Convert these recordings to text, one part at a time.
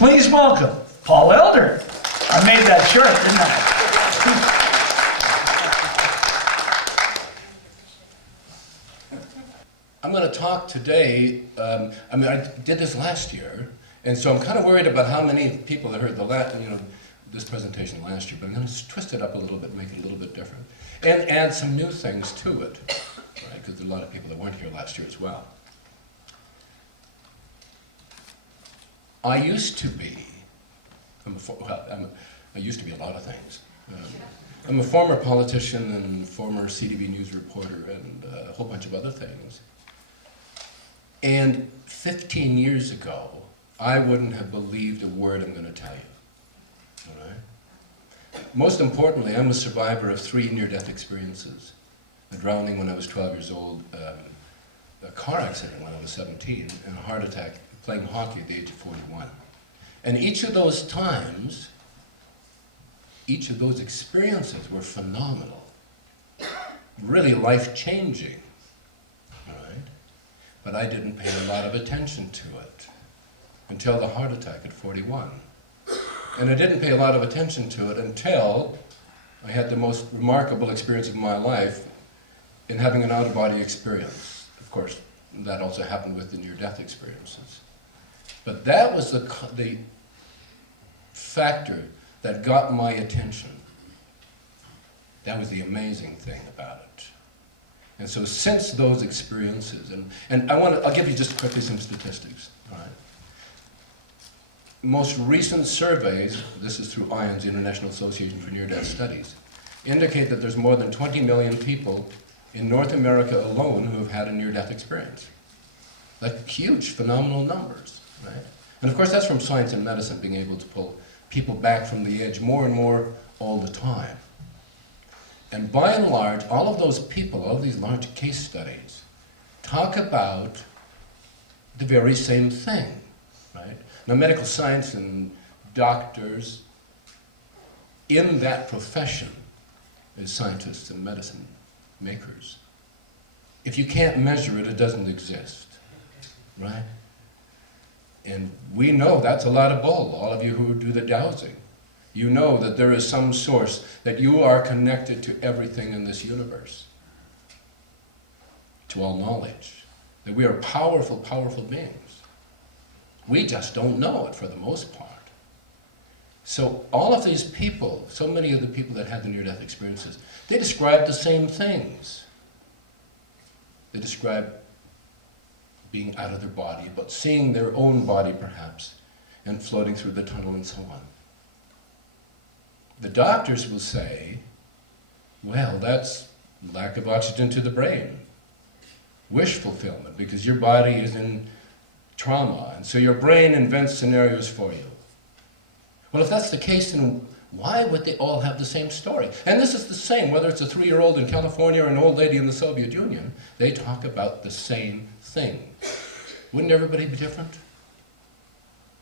Please welcome Paul Elder. I made that shirt, didn't I? I'm going to talk today, I did this last year, and so I'm kind of worried about how many people that heard this presentation last year, but I'm going to twist it up a little bit, make it a little bit different, and add some new things to it, right? Because there are a lot of people that weren't here last year as well. I used to be a lot of things. I'm a former politician and former CTV News reporter and a whole bunch of other things. And 15 years ago, I wouldn't have believed a word I'm going to tell you. All right? Most importantly, I'm a survivor of 3 near-death experiences. A drowning when I was 12 years old, a car accident when I was 17, and a heart attack playing hockey at the age of 41. And each of those times, each of those experiences were phenomenal, really life-changing. But I didn't pay a lot of attention to it until the heart attack at 41. And I didn't pay a lot of attention to it until I had the most remarkable experience of my life in having an out-of-body experience. Of course, that also happened with the near-death experiences. But that was the factor that got my attention. That was the amazing thing about it. And so since those experiences, and I'll give you just quickly some statistics, all right? Most recent surveys, this is through IONS, the International Association for Near-Death Studies, indicate that there's more than 20 million people in North America alone who have had a near-death experience. Like huge, phenomenal numbers, right? And of course that's from science and medicine being able to pull people back from the edge more and more all the time. And by and large, all of those people, all of these large case studies, talk about the very same thing, right? Now, medical science and doctors in that profession as scientists and medicine makers, if you can't measure it, it doesn't exist, right? And we know that's a lot of bull, all of you who do the dowsing. You know that there is some source, that you are connected to everything in this universe, to all knowledge, that we are powerful, powerful beings. We just don't know it for the most part. So all of these people, so many of the people that had the near-death experiences, they describe the same things. They describe being out of their body, but seeing their own body perhaps, and floating through the tunnel and so on. The doctors will say, well, that's lack of oxygen to the brain. Wish fulfillment, because your body is in trauma, and so your brain invents scenarios for you. Well, if that's the case, then why would they all have the same story? And this is the same, whether it's a 3-year-old in California or an old lady in the Soviet Union, they talk about the same thing. Wouldn't everybody be different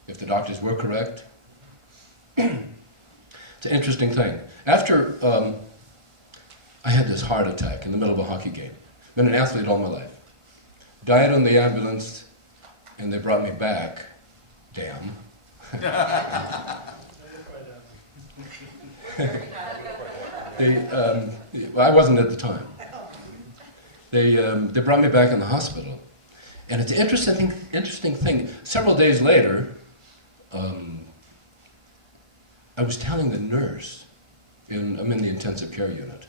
if the doctors were correct? It's an interesting thing. After I had this heart attack in the middle of a hockey game, been an athlete all my life, died on the ambulance, and they brought me back. Damn. I wasn't at the time. They brought me back in the hospital, and it's an interesting thing. Several days later, I was telling the nurse, I'm in the intensive care unit,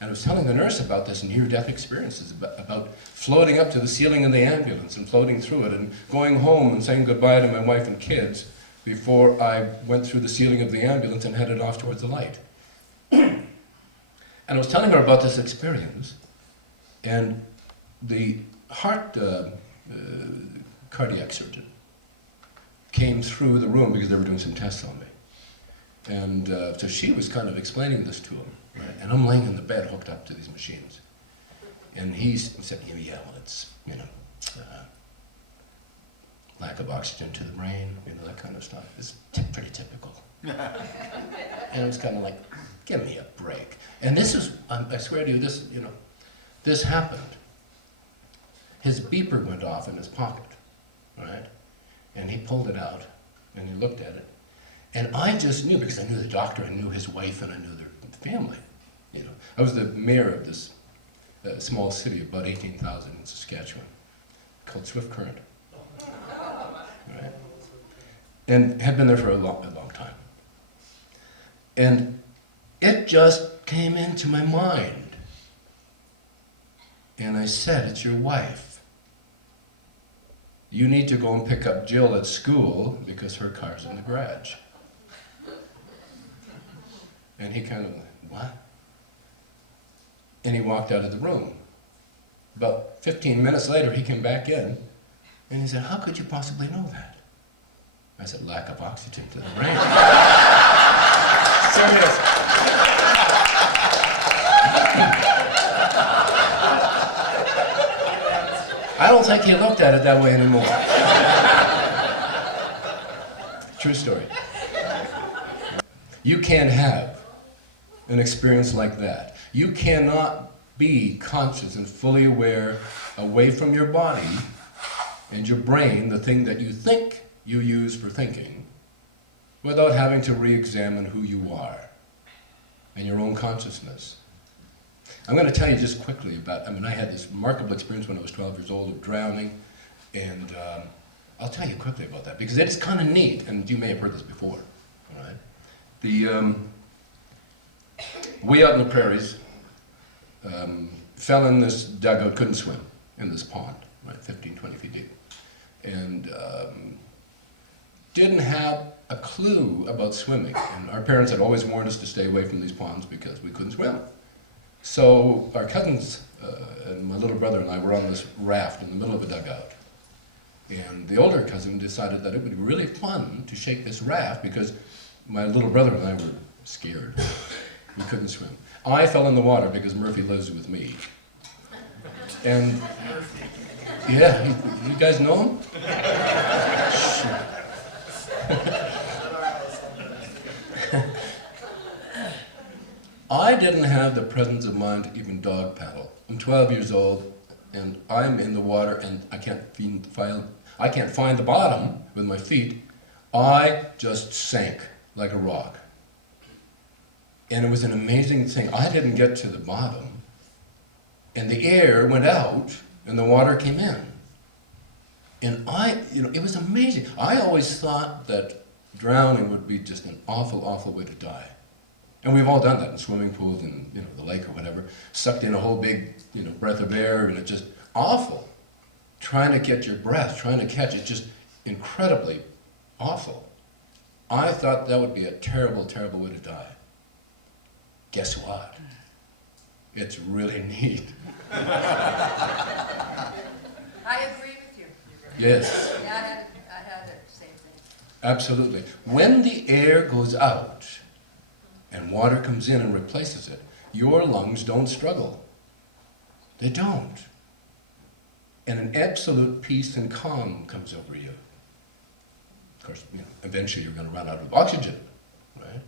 and I was telling the nurse about this near-death experiences, about floating up to the ceiling of the ambulance and floating through it and going home and saying goodbye to my wife and kids before I went through the ceiling of the ambulance and headed off towards the light. And I was telling her about this experience, and the cardiac surgeon came through the room because they were doing some tests on me. And so she was kind of explaining this to him, right? And I'm laying in the bed hooked up to these machines. And he said, yeah, well, it's, lack of oxygen to the brain, that kind of stuff. It's pretty typical. And I was kind of like, give me a break. And this is, I swear to you, this happened. His beeper went off in his pocket, right? And he pulled it out, And he looked at it. And I just knew, because I knew the doctor, I knew his wife, and I knew their family. You know, I was the mayor of this small city of about 18,000 in Saskatchewan, called Swift Current. Right? And had been there for a long time. And it just came into my mind. And I said, it's your wife. You need to go and pick up Jill at school because her car's in the garage. And he kind of, what? And he walked out of the room. About 15 minutes later, he came back in, and he said, how could you possibly know that? I said, lack of oxygen to the brain. Serious. I don't think he looked at it that way anymore. True story. You can't have an experience like that. You cannot be conscious and fully aware away from your body and your brain, the thing that you think you use for thinking, without having to re-examine who you are and your own consciousness. I'm going to tell you just quickly about, I had this remarkable experience when I was 12 years old of drowning, and I'll tell you quickly about that, because it's kind of neat, and you may have heard this before, all right? Way out in the prairies, fell in this dugout, couldn't swim in this pond, right, 15, 20 feet deep, and didn't have a clue about swimming, and our parents had always warned us to stay away from these ponds because we couldn't swim. So our cousins and my little brother and I were on this raft in the middle of a dugout. And the older cousin decided that it would be really fun to shake this raft because my little brother and I were scared. We couldn't swim. I fell in the water because Murphy lives with me. And yeah, you guys know him? I didn't have the presence of mind to even dog paddle. I'm 12 years old, and I'm in the water, and I can't find the bottom with my feet. I just sank like a rock. And it was an amazing thing. I didn't get to the bottom, and the air went out, and the water came in. And it was amazing. I always thought that drowning would be just an awful, awful way to die. And we've all done that in swimming pools and the lake or whatever, sucked in a whole big breath of air, and it's just awful. Trying to get your breath, trying to catch it, just incredibly awful. I thought that would be a terrible, terrible way to die. Guess what? It's really neat. I agree with you. Yes. Yeah, I had the same thing. Absolutely. When the air goes out and water comes in and replaces it, your lungs don't struggle. They don't. And an absolute peace and calm comes over you. Of course, eventually you're going to run out of oxygen, right?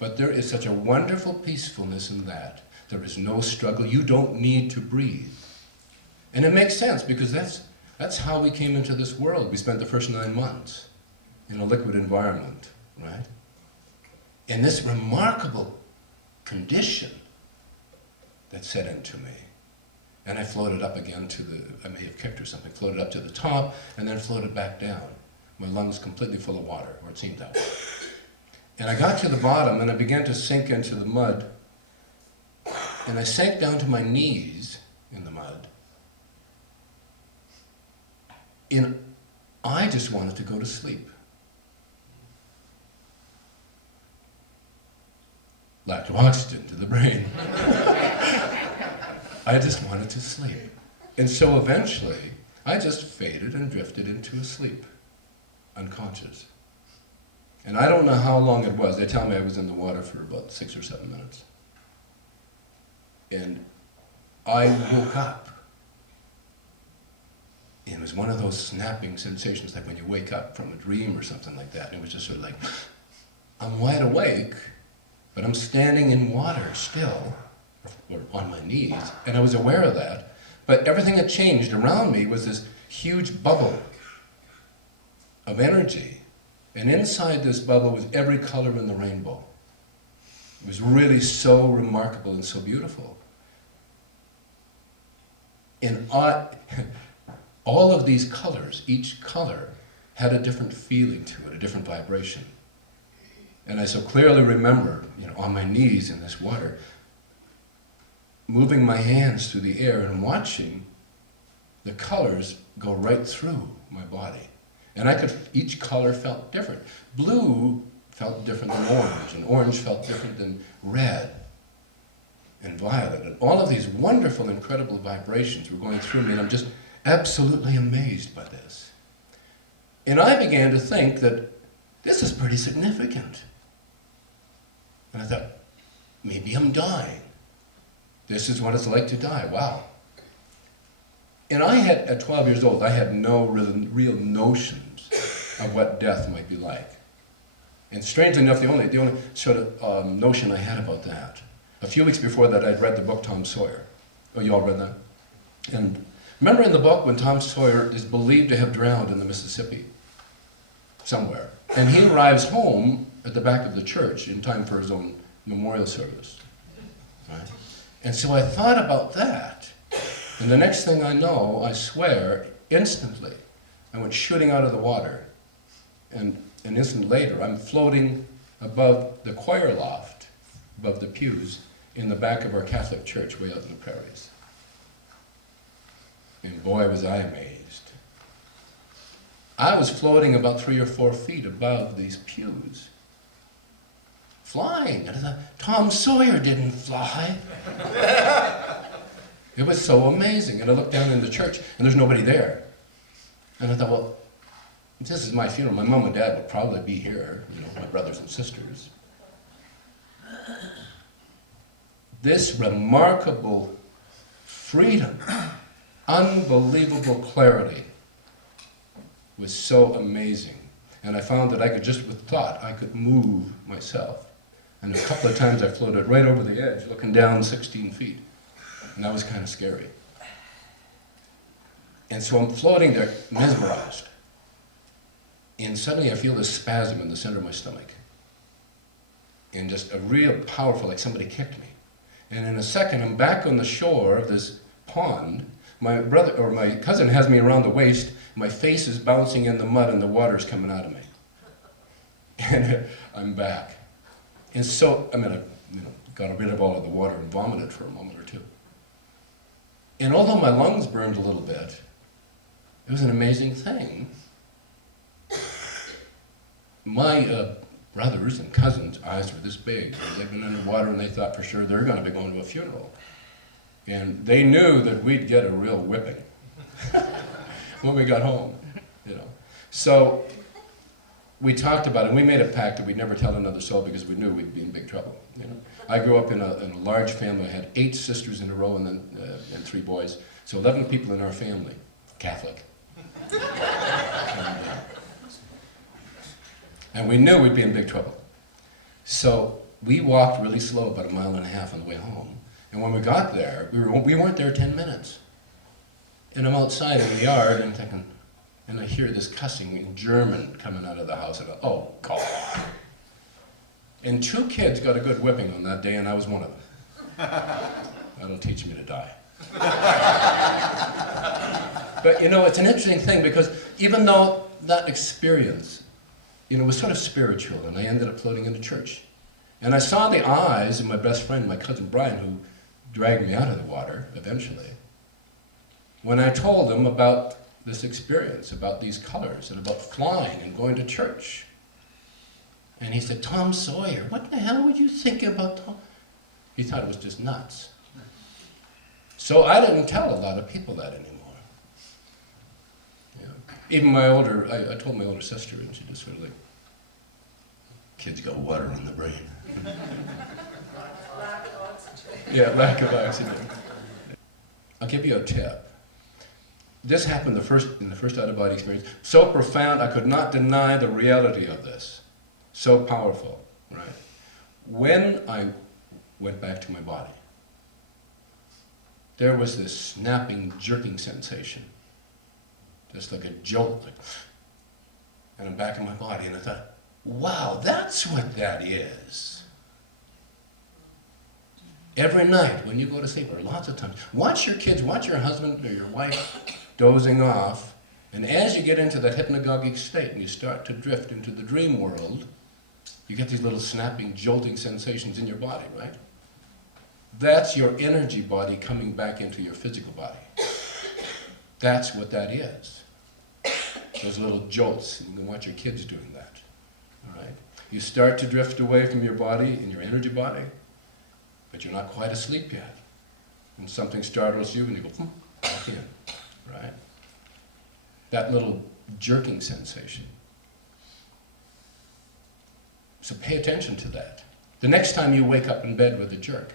But there is such a wonderful peacefulness in that. There is no struggle. You don't need to breathe. And it makes sense, because that's how we came into this world. We spent the first 9 months in a liquid environment, right? And this remarkable condition that set into me. And I floated up again I may have kicked or something, floated up to the top, and then floated back down. My lungs completely full of water, or it seemed that way. And I got to the bottom, and I began to sink into the mud. And I sank down to my knees in the mud. And I just wanted to go to sleep. Lack of oxygen to the brain. I just wanted to sleep. And so eventually, I just faded and drifted into a sleep, unconscious. And I don't know how long it was. They tell me I was in the water for about 6 or 7 minutes. And I woke up. And it was one of those snapping sensations, like when you wake up from a dream or something like that. And it was just sort of like, I'm wide awake, but I'm standing in water still, or on my knees, and I was aware of that. But everything that changed around me was this huge bubble of energy. And inside this bubble was every color in the rainbow. It was really so remarkable and so beautiful. And all of these colors, each color, had a different feeling to it, a different vibration. And I so clearly remember, on my knees in this water, moving my hands through the air and watching the colors go right through my body. And each color felt different. Blue felt different than orange, and orange felt different than red and violet. And all of these wonderful, incredible vibrations were going through me, and I'm just absolutely amazed by this. And I began to think that this is pretty significant. And I thought, maybe I'm dying. This is what it's like to die. Wow. And at 12 years old, I had no real notions of what death might be like. And strangely enough, the only sort of notion I had about that, a few weeks before that, I'd read the book Tom Sawyer. Oh, you all read that? And remember in the book when Tom Sawyer is believed to have drowned in the Mississippi somewhere, and he arrives home at the back of the church in time for his own memorial service. Right? And so I thought about that, and the next thing I know, I swear, instantly, I went shooting out of the water, and an instant later, I'm floating above the choir loft, above the pews, in the back of our Catholic church way out in the prairies. And boy, was I amazed. I was floating about 3 or 4 feet above these pews, flying. And I thought, Tom Sawyer didn't fly. It was so amazing. And I looked down in the church, and there's nobody there. And I thought, well, this is my funeral. My mom and dad will probably be here, my brothers and sisters. This remarkable freedom, unbelievable clarity was so amazing. And I found that I could, just with thought, I could move myself. And a couple of times I floated right over the edge, looking down 16 feet. And that was kind of scary. And so I'm floating there, mesmerized. And suddenly I feel this spasm in the center of my stomach. And just a real powerful, like somebody kicked me. And in a second, I'm back on the shore of this pond. My cousin has me around the waist. My face is bouncing in the mud and the water's coming out of me. And I'm back. And so, I got rid of all of the water and vomited for a moment or two. And although my lungs burned a little bit, it was an amazing thing. My brothers and cousins' eyes were this big. They'd been underwater and they thought for sure they're going to be going to a funeral. And they knew that we'd get a real whipping when we got home, So we talked about it, and we made a pact that we'd never tell another soul because we knew we'd be in big trouble. I grew up in a large family. I had 8 sisters in a row and 3 boys. So 11 people in our family, Catholic. And we knew we'd be in big trouble. So we walked really slow, about 1.5 miles on the way home. And when we got there, we weren't there 10 minutes. And I'm outside in the yard and thinking, and I hear this cussing in German coming out of the house. I go, oh, God. And 2 kids got a good whipping on that day, and I was one of them. That'll teach me to die. But, it's an interesting thing, because even though that experience, was sort of spiritual, and I ended up floating into church. And I saw the eyes of my best friend, my cousin Brian, who dragged me out of the water eventually, when I told him about this experience, about these colors, and about flying and going to church. And he said, Tom Sawyer, what the hell were you thinking about Tom? He thought it was just nuts. So I didn't tell a lot of people that anymore. Even I told my older sister, and she just sort of like, kids got water in the brain. Lack of oxygen. Yeah, lack of oxygen. I'll give you a tip. This happened in the first out-of-body experience. So profound, I could not deny the reality of this. So powerful, right? When I went back to my body, there was this snapping, jerking sensation. Just like a jolt. and I'm back in my body, and I thought, wow, that's what that is. Every night when you go to sleep, or lots of times, watch your kids, watch your husband or your wife dozing off, and as you get into that hypnagogic state and you start to drift into the dream world, you get these little snapping, jolting sensations in your body, right? That's your energy body coming back into your physical body. That's what that is. Those little jolts, and you can watch your kids doing that, all right? You start to drift away from your body in your energy body, but you're not quite asleep yet. And something startles you and you go, back in, right? That little jerking sensation. So pay attention to that. The next time you wake up in bed with a jerk.